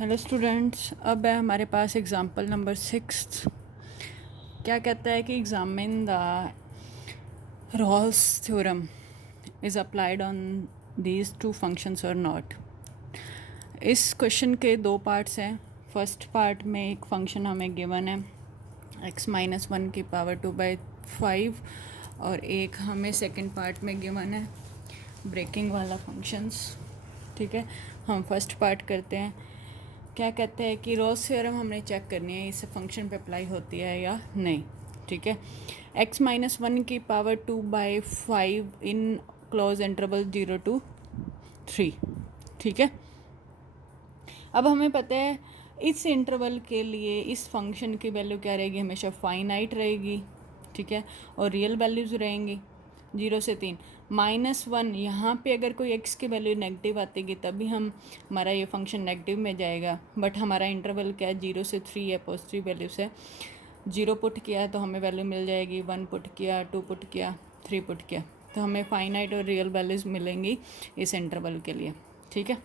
Hello students, अब है हमारे पास एग्जांपल नंबर 6। क्या कहता है कि examine the Rolle's theorem is applied on these two functions or not. इस क्वेश्चन के दो पार्ट्स हैं। फर्स्ट पार्ट में एक फंक्शन हमें गिवन है x-1^2/5 और एक हमें सेकंड पार्ट में गिवन है ब्रेकिंग वाला फंक्शंस। ठीक है, हम फर्स्ट पार्ट करते हैं। क्या कहते हैं कि रॉल्स थ्योरम हमने चेक करनी है इस फंक्शन पे अप्लाई होती है या नहीं। ठीक है, x-1^2/5 in close interval 0 to 3। ठीक है, अब हमें पता है इस इंटरवल के लिए इस फंक्शन की वैल्यू क्या रहेगी, हमेशा फाइनाइट रहेगी। ठीक है, और रियल वैल्यूज़ रहेंगी 0 से 3। -1 यहाँ पे अगर कोई x की वैल्यू नेगेटिव आती तभी हमारा ये फंक्शन नेगेटिव में जाएगा। बट हमारा इंटरवल क्या है, 0 से 3 है, पॉजिटिव वैल्यू से। 0 पुट किया तो हमें वैल्यू मिल जाएगी, 1 पुट किया, 2 पुट किया, 3 पुट किया, तो हमें फाइनाइट और रियल वैल्यूज़ मिलेंगी इस इंटरवल के लिए। ठीक है,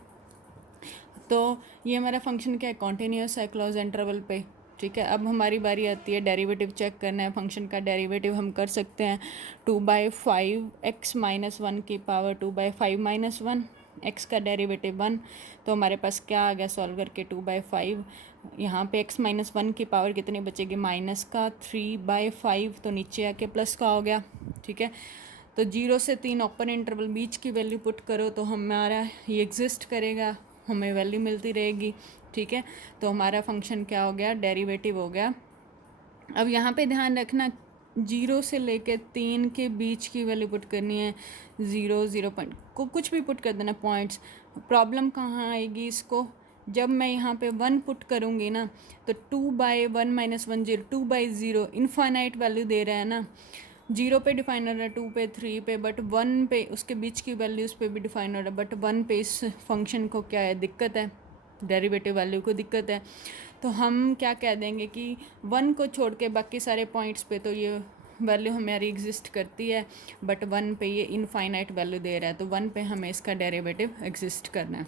तो ये हमारा फंक्शन क्या है, कॉन्टीन्यूस है क्लोज इंटरवल पे। ठीक है, अब हमारी बारी आती है डेरिवेटिव चेक करना है। फंक्शन का डेरिवेटिव हम कर सकते हैं 2/5 x-1^2/5 - 1 x का डेरिवेटिव 1। तो हमारे पास क्या आ गया सॉल्व करके, 2/5। यहाँ पे x-1 की पावर कितनी बचेगी, -3/5, तो नीचे आके प्लस का हो गया। ठीक है, तो 0 से 3 ओपन इंटरवल बीच की वैल्यू पुट करो तो हमारा ये एग्जिस्ट करेगा, हमें वैल्यू मिलती रहेगी। ठीक है, तो हमारा फंक्शन क्या हो गया, डेरिवेटिव हो गया। अब यहाँ पे ध्यान रखना 0 से लेकर 3 के बीच की वैल्यू पुट करनी है। 0 पॉइंट को कुछ भी पुट कर देना पॉइंट्स। प्रॉब्लम कहाँ आएगी इसको, जब मैं यहाँ पे 1 पुट करूँगी ना, तो 2/1 - 1 0, 2/0 इनफाइनाइट वैल्यू दे रहा है ना। 0 पे डिफाइन हो रहा है, 2 पे, 3 पे, बट 1 पे उसके बीच की वैल्यूज़ पे भी डिफाइन हो रहा है। बट 1 पे इस फंक्शन को क्या है, दिक्कत है, डेरिवेटिव वैल्यू को दिक्कत है। तो हम क्या कह देंगे कि 1 को छोड़ के बाकी सारे पॉइंट्स पे तो ये वैल्यू हमारी एग्जिस्ट करती है, बट 1 पे ये इनफाइनाइट वैल्यू दे रहा है, तो 1 पे हमें इसका डेरिवेटिव एग्जिस्ट करना है।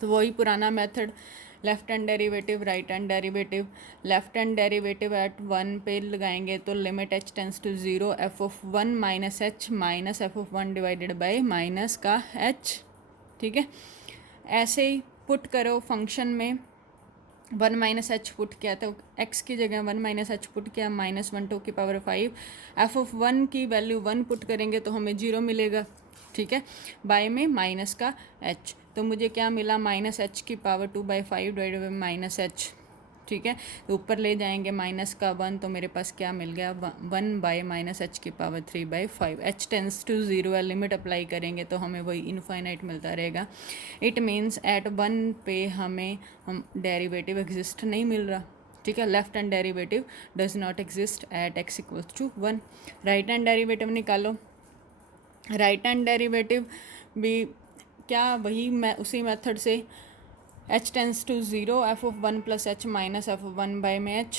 तो वही पुराना method, left hand derivative, right hand derivative. Left hand derivative at 1 पे लगाएंगे तो limit h tends to 0 f(1 - h - f(1) divided by minus का h। ठीक है, ऐसे ही पुट करो फंक्शन में 1 - h पुट किया तो x की जगह 1 - h पुट किया, -1/2 f(1) की वैल्यू 1 पुट करेंगे तो हमें 0 मिलेगा। ठीक है, बाय में माइनस का h, तो मुझे क्या मिला, -h⁵ डिवाइडेड बाई -h। ठीक है, तो ऊपर ले जाएंगे माइनस का 1, तो मेरे पास क्या मिल गया, 1/-h⁵3/5। h टेंस टू 0 है, लिमिट अप्लाई करेंगे तो हमें वही इनफाइनाइट मिलता रहेगा। इट मीन्स एट 1 पे हम डेरिवेटिव एग्जिस्ट नहीं मिल रहा। ठीक है, left hand derivative does not exist at x=1। Right hand derivative निकालो। राइट हैंड डेरिवेटिव भी क्या, वही मैं उसी मेथड से h tends to 0 f(1 + h - f(1) by में h।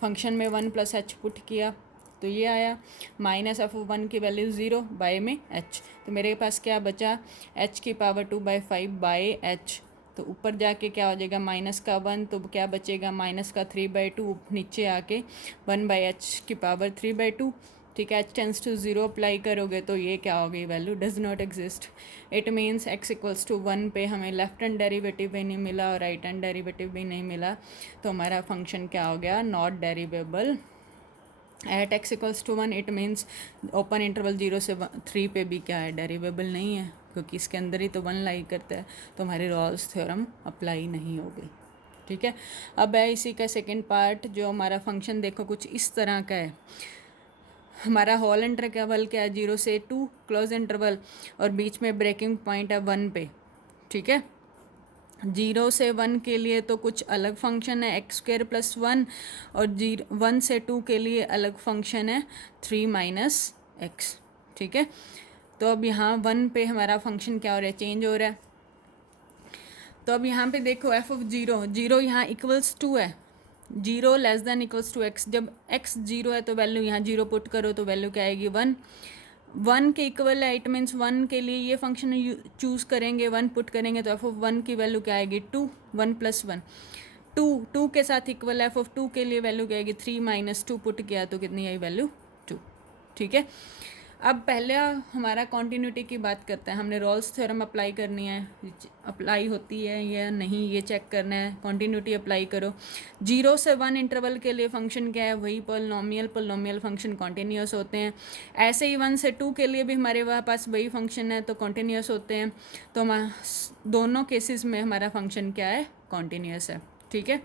फंक्शन में 1 + h पुट किया तो ये आया, -f(1) की वैल्यू 0 बाय में h, तो मेरे पास क्या बचा, h⁵2/5 बाय h। तो ऊपर जाके क्या हो जाएगा, -1, तो क्या बचेगा, -3/2, नीचे आके 1/h⁵3/2। ठीक है, h टेंस टू 0 अप्लाई करोगे तो ये क्या हो गई, value does not exist. It means x=1 पे हमें लेफ्ट हैंड डेरिवेटिव भी नहीं मिला और राइट हैंड डेरिवेटिव भी नहीं मिला, तो हमारा फंक्शन क्या हो गया, not derivable at x=1। It means open interval 0 से 3 पे भी क्या है, डेरिवेबल नहीं है, क्योंकि इसके अंदर ही तो 1 लाई करता है, तो हमारी रॉल्स थ्योरम अप्लाई नहीं हो गई। ठीक है, अब है इसी का सेकेंड पार्ट, जो हमारा फंक्शन देखो कुछ इस तरह का है। हमारा होल इंटरवल क्या है, 0 से 2 क्लोज इंटरवल, और बीच में ब्रेकिंग पॉइंट है 1 पे। ठीक है, 0 से 1 के लिए तो कुछ अलग फंक्शन है x² + 1, और 1 से 2 के लिए अलग फंक्शन है 3 - x। ठीक है, तो अब यहाँ 1 पे हमारा फंक्शन क्या हो रहा है, चेंज हो रहा है। तो अब यहाँ पे देखो f(0) यहाँ =2 है, 0 < < x। जब x 0 है तो वैल्यू यहाँ 0 पुट करो तो वैल्यू क्या आएगी, 1। वन के इक्वल है, इट मीन्स वन के लिए ये फंक्शन चूज़ करेंगे, वन पुट करेंगे तो एफ ऑफ वन की वैल्यू क्या आएगी 2, 1 + 1 2, 2 के साथ इक्वल एफ ऑफ 2 के लिए वैल्यू क्या आएगी 3 - 2 पुट किया तो कितनी आई वैल्यू 2। ठीक है, अब पहले हमारा कॉन्टीन्यूटी की बात करते हैं। हमने रोल्स थ्योरम अप्लाई करनी है, अप्लाई होती है या नहीं ये चेक करना है। कॉन्टीन्यूटी अप्लाई करो। 0 से 1 इंटरवल के लिए फंक्शन क्या है, वही पोलिनोमियल फंक्शन कॉन्टीन्यूअस होते हैं। ऐसे ही 1 से 2 के लिए भी हमारे पास वही फंक्शन है तो कॉन्टीन्यूअस होते हैं। तो दोनों केसेस में हमारा फंक्शन क्या है, कॉन्टीन्यूअस है। ठीक है,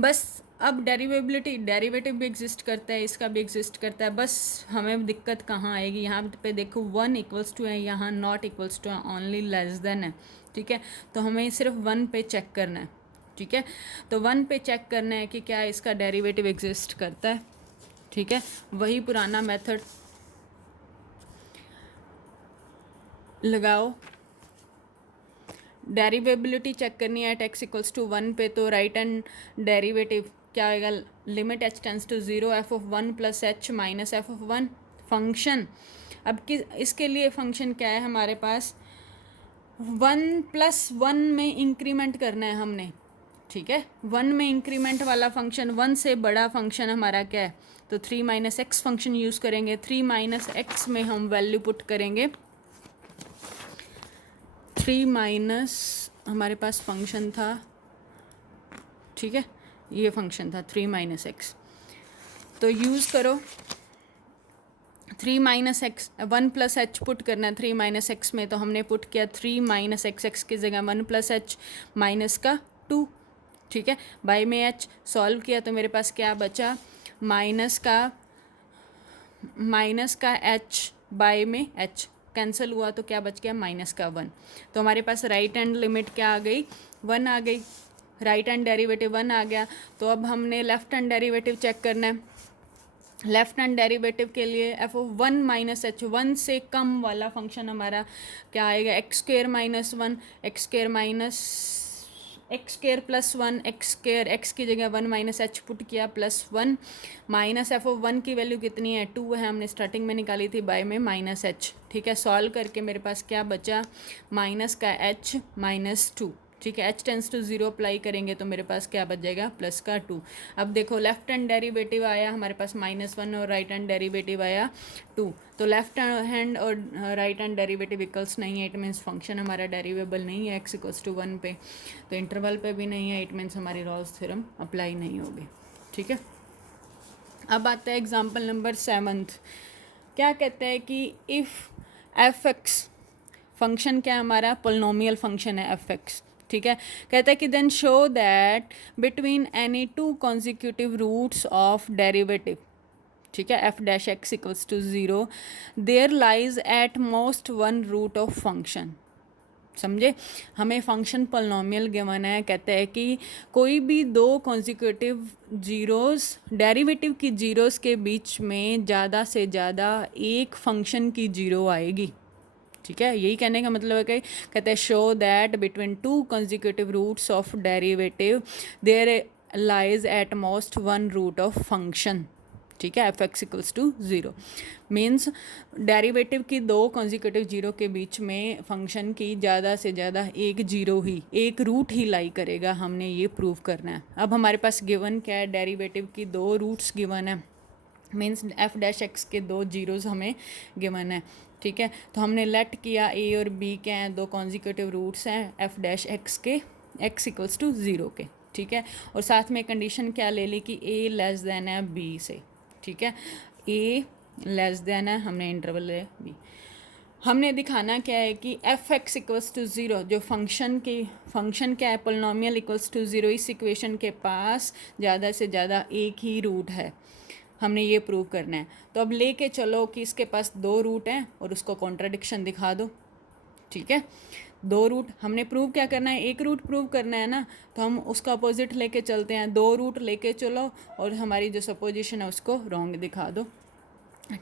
बस अब डेरिवेटिव भी एग्जिस्ट करता है, इसका भी एग्जिस्ट करता है। बस हमें दिक्कत कहाँ आएगी, यहाँ पे देखो 1 = है, यहाँ नॉट इक्वल्स टू है, ओनली लेस देन है। ठीक है, तो हमें सिर्फ 1 पे चेक करना है। ठीक है, तो 1 पे चेक करना है कि क्या इसका डेरिवेटिव एग्जिस्ट करता है। ठीक है, वही पुराना मेथड लगाओ। डेरिवेबिलिटी चेक करनी है एट x = 1 पे, तो राइट हैंड डेरिवेटिव क्या आएगा, limit h tends to 0 f of 1 + h - f of 1 function. अब इसके लिए फंक्शन क्या है हमारे पास, 1 + 1 में इंक्रीमेंट करना है हमने। ठीक है, 1 में इंक्रीमेंट वाला फंक्शन, 1 से बड़ा फंक्शन हमारा क्या है, तो 3 - x फंक्शन यूज़ करेंगे। 3 - x में हम वैल्यू पुट करेंगे 3 - हमारे पास फंक्शन था। ठीक है, ये फंक्शन था 3 - x, तो यूज़ करो 3 - x, 1 + h पुट करना है 3 - x में, तो हमने पुट किया 3 - x की जगह 1 + h माइनस का 2। ठीक है, बाई में h सॉल्व किया तो मेरे पास क्या बचा, माइनस का h बाई में h कैंसिल हुआ तो क्या बच गया, -1। तो हमारे पास राइट हैंड लिमिट क्या आ गई, 1 आ गई, राइट हैंड डेरिवेटिव 1 आ गया। तो अब हमने लेफ्ट हैंड डेरिवेटिव चेक करना है। लेफ्ट हैंड डेरिवेटिव के लिए एफ ऑफ 1 - h, 1 से कम वाला फंक्शन हमारा क्या आएगा, x² - 1, x² + 1, x², x की जगह 1 - h पुट किया +1 माइनस एफ ऑफ 1 की वैल्यू कितनी है, 2 है, हमने स्टार्टिंग में निकाली थी, बाय में -h। ठीक है, सॉल्व करके मेरे पास क्या बचा, माइनस का h -2। ठीक है, h टेंड्स टू 0 अप्लाई करेंगे तो मेरे पास क्या बच जाएगा, +2। अब देखो लेफ्ट हैंड डेरिवेटिव आया हमारे पास -1 और राइट हैंड डेरिवेटिव आया 2। तो लेफ्ट हैंड और राइट हैंड डेरिवेटिव इक्वल्स नहीं है, इट मीन्स फंक्शन हमारा डेरिवेबल नहीं है x = 1 पे, तो इंटरवल पे भी नहीं है, इट मीन्स हमारी रोल्स थ्योरम अप्लाई नहीं होगी। ठीक है, अब आता है एग्जाम्पल नंबर 7। क्या कहते हैं कि इफ़ f(x) फंक्शन क्या हमारा पोलिनोमियल फंक्शन है f(x), ठीक है, कहता है कि then show that between any 2 consecutive roots of derivative, ठीक है, f(x) = 0 there lies at most 1 root of function. समझे, हमें फंक्शन पोलिनोमियल गिवन है, कहते हैं कि कोई भी 2 कॉन्जिक्यूटिव जीरोस डेरिवेटिव की जीरोस के बीच में ज़्यादा से ज़्यादा एक फंक्शन की जीरो आएगी। ठीक है, यही कहने का मतलब है कि कहते हैं show that between 2 consecutive roots of derivative there lies at most 1 root of function. ठीक है, f(x) = 0 मीन्स डेरिवेटिव की 2 कॉन्जिक्यूटिव जीरो के बीच में फंक्शन की ज़्यादा से ज़्यादा एक जीरो ही, एक रूट ही लाई करेगा, हमने ये प्रूव करना है। अब हमारे पास गिवन क्या है, डेरिवेटिव की 2 रूट्स गिवन है, मीन्स f(x) के 2 जीरोज़ हमें गिवन है। ठीक है, तो हमने लेट किया a और b के हैं, 2 कॉन्जिक्यूटिव रूट्स हैं f(x) के x = 0 के। ठीक है, और साथ में कंडीशन क्या ले ली कि a लेस देन है b से। ठीक है, a लेस देन है, हमने इंटरवल ले b। हमने दिखाना क्या है कि f(x) = 0 जो फंक्शन क्या है, पोलिनोमियल = 0, इस इक्वेशन के पास ज़्यादा से ज़्यादा एक ही रूट है, हमने ये प्रूव करना है। तो अब लेके चलो कि इसके पास 2 रूट हैं और उसको कॉन्ट्राडिक्शन दिखा दो। ठीक है, 2 रूट हमने प्रूव क्या करना है, एक रूट प्रूव करना है ना, तो हम उसका अपोजिट लेके चलते हैं, 2 रूट लेके चलो और हमारी जो सपोजिशन है उसको रॉन्ग दिखा दो।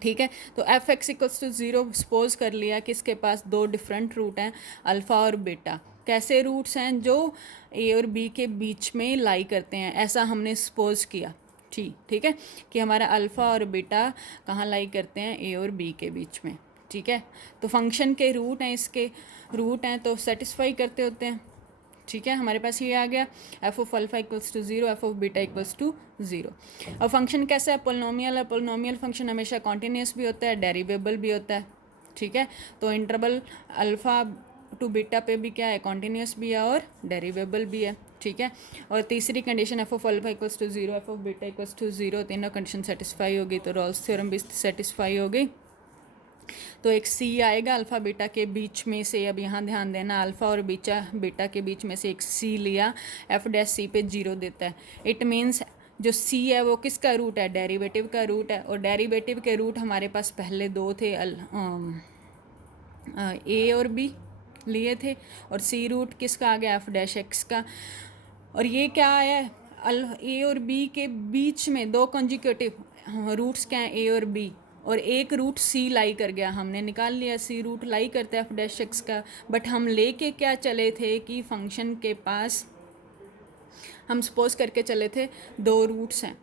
ठीक है, तो f(x) = 0 सपोज कर लिया कि इसके पास 2 डिफरेंट रूट हैं, अल्फ़ा और बीटा। कैसे रूट्स हैं, जो a और b के बीच में लाई करते हैं, ऐसा हमने सपोज किया। ठीक है, कि हमारा अल्फ़ा और बीटा कहाँ लाई करते हैं, ए और बी के बीच में। ठीक है, तो फंक्शन के रूट हैं, इसके रूट हैं तो सेटिस्फाई करते होते हैं। ठीक है, हमारे पास ये आ गया F of alpha equals to zero, F of beta equals to zero. और फंक्शन कैसा है, पोलिनोमियल है। पोलिनोमियल फंक्शन हमेशा कॉन्टीन्यूस भी होता है, डेरिवेबल भी होता है। ठीक है, तो इंटरवल अल्फ़ा टू बीटा पे भी क्या है, कॉन्टीन्यूस भी है और डेरिवेबल भी है। ठीक है, और तीसरी condition F of alpha equals to zero, F of beta equals to zero, तीनों कंडीशन सेटिस्फाई होगी तो रॉल्स थ्योरम भी सेटिस्फाई हो गई। तो एक सी आएगा अल्फ़ा बीटा के बीच में से। अब यहाँ ध्यान देना, अल्फ़ा और बीटा के बीच में से एक सी लिया, एफ डैश सी पे जीरो देता है। इट मीन्स जो सी है वो किसका रूट है, डेरिवेटिव का रूट है। और डेरिवेटिव के रूट हमारे पास पहले दो थे, ए और बी लिए थे, और सी रूट किसका आ गया, एफ डैश एक्स का। और ये क्या है, ए और बी के बीच में दो कॉन्जिक्यूटिव रूट्स क्या हैं, ए और बी, और एक रूट सी लाई कर गया, हमने निकाल लिया सी रूट लाई करता है एफ डैश एक्स का। बट हम लेके क्या चले थे कि फंक्शन के पास हम सपोज करके चले थे दो रूट्स हैं।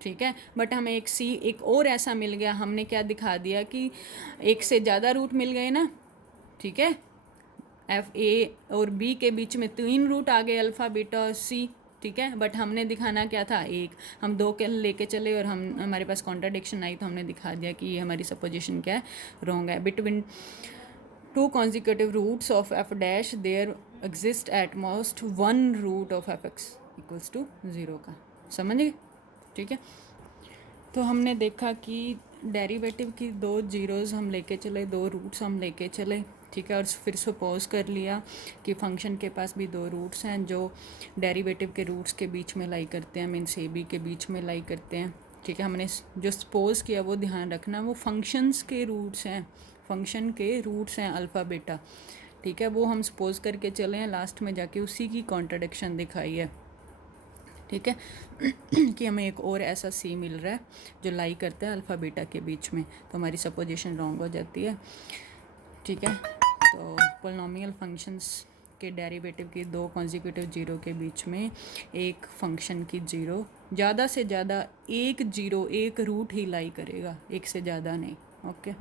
ठीक है, बट हमें एक और ऐसा मिल गया, हमने क्या दिखा दिया कि एक से ज़्यादा रूट मिल गए ना। ठीक है, एफ ए और बी के बीच में तीन रूट आ गए, अल्फ़ा बीटा और सी। ठीक है, बट हमने दिखाना क्या था, एक, हम दो के लेके चले और हमारे पास कॉन्ट्राडिक्शन आई तो हमने दिखा दिया कि ये हमारी सपोजिशन क्या है, रॉन्ग है। Between two consecutive roots of F dash there exist at most one root of F X equals to zero का, समझ गए। ठीक है, तो हमने देखा कि डेरिवेटिव की दो जीरोज़ हम लेके चले, दो रूट्स हम लेके चले। ठीक है, और फिर सपोज कर लिया कि फंक्शन के पास भी दो रूट्स हैं जो डेरिवेटिव के रूट्स के बीच में लाई करते हैं, मीन्स ए बी के बीच में लाई करते हैं। ठीक है, हमने जो सपोज किया वो ध्यान रखना, वो फंक्शंस के रूट्स हैं, फंक्शन के रूट्स हैं अल्फ़ा बीटा। ठीक है, वो हम सपोज करके चले हैं, लास्ट में जाके उसी की कॉन्ट्रडिक्शन दिखाई है। ठीक है, कि हमें एक और ऐसा सी मिल रहा है जो लाई करता है अल्फ़ा बीटा के बीच में, तो हमारी सपोजिशन रॉन्ग हो जाती है। ठीक है, तो पोलिनोमियल फंक्शंस के डेरिवेटिव की दो कॉन्जिक्यूटिव जीरो के बीच में एक फंक्शन की जीरो, ज़्यादा से ज़्यादा एक जीरो, एक रूट ही लाई करेगा, एक से ज़्यादा नहीं। ओके।